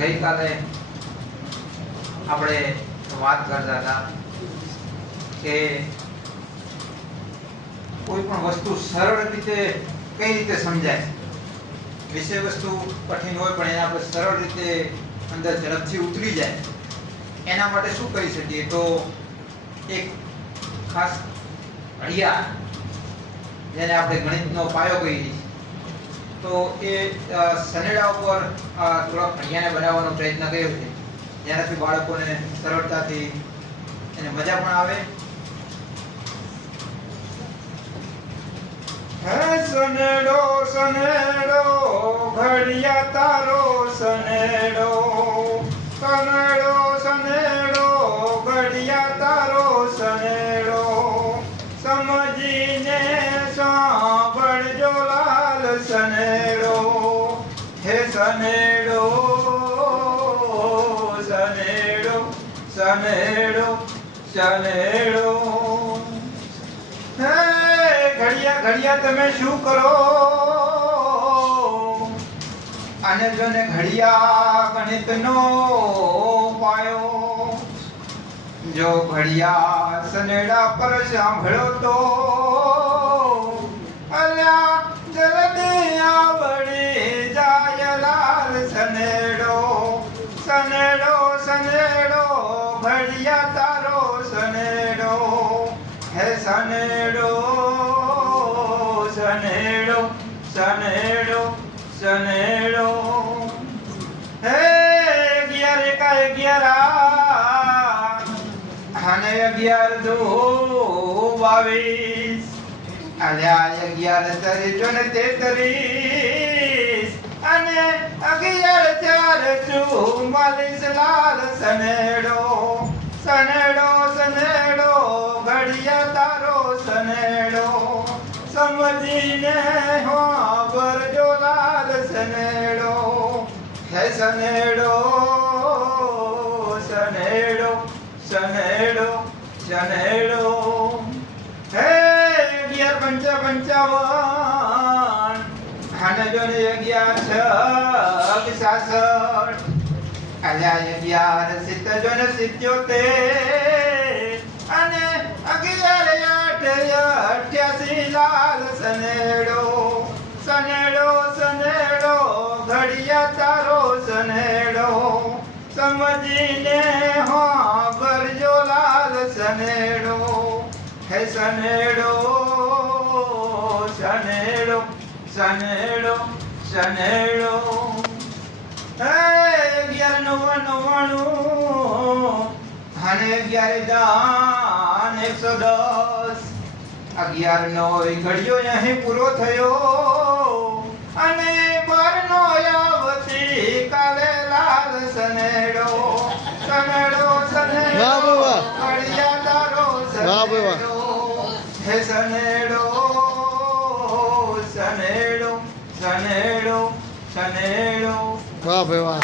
ગઈકાલે આપણે વાત કરતા હતા કે કોઈ પણ વસ્તુ સરળ રીતે કઈ રીતે સમજાય? વિષય વસ્તુ કઠિન હોય પણ એને આપણે સરળ રીતે અંદર ઝડપથી ઉતરી જાય. એના માટે શું કરી શકીએ? તો એક ખાસ ઘડિયાળ જેને આપણે ગણિતનો પાયો કહીએ છીએ. તો એ સનેડા ઉપર થોડા થોડાક બનાવવાનો પ્રયત્ન કર્યો છે. જેનાથી બાળકોને સરળતાથી એને મજા પણ આવે. હે સનેડો સનેડો, ઘડિયા તારો સનેડો સનેડો સનેડો સનેડો. હે, ઘડિયા ઘડિયા તમે શું કરો? અને જોને ઘડિયા ગણિતનો પાયો. જો ઘડિયા સનેડા પર સાંભળો તો ઘડિયા તારો સનેડો, હે સનેડો સનેડો સનેડો સનેડો. હે અગિયાર એકા અગિયાર અને અગિયાર દો બાવીસ. અલ્યા અગિયાર તરીજો ને તેત્રીસ. અને અગિયાર ચાર ચુમ્માલીસ લાલ સનેડો. સનેડો સનેડો, ઘડિયા તારો સનેડો. સમજીને હો બરજો લાલ સનેડો. હે સનેડો સનેડો સનેડો સનેડો. હે અગિયાર પંચ પંચાવન. અને જો અગિયાર છ સાસઠ. અલ્યા અગિયાર સિત જન સિત્યોતેર અને અગિયાર આઠ અઠ્યાસી લાલ સનેડો સનેડો સનેડો, ઘડિયા તારો સનેડો, સમજીને હા કરજો લાલ સનેડો, હે સનેડો સનેડો સનેડો સનેડો અને અગિયાર દાન એકસો દસ અગિયાર નો ઘડિયો અહીં પૂરો થયો. અને બાર નો આવતી કાલે લાલ સનેડો સનેડો સનેડો ઘડિયા તારો. સનેડો. હે સનેડો સનેડો સનેડો સનેડો. વાહ ભાઈ વાહ.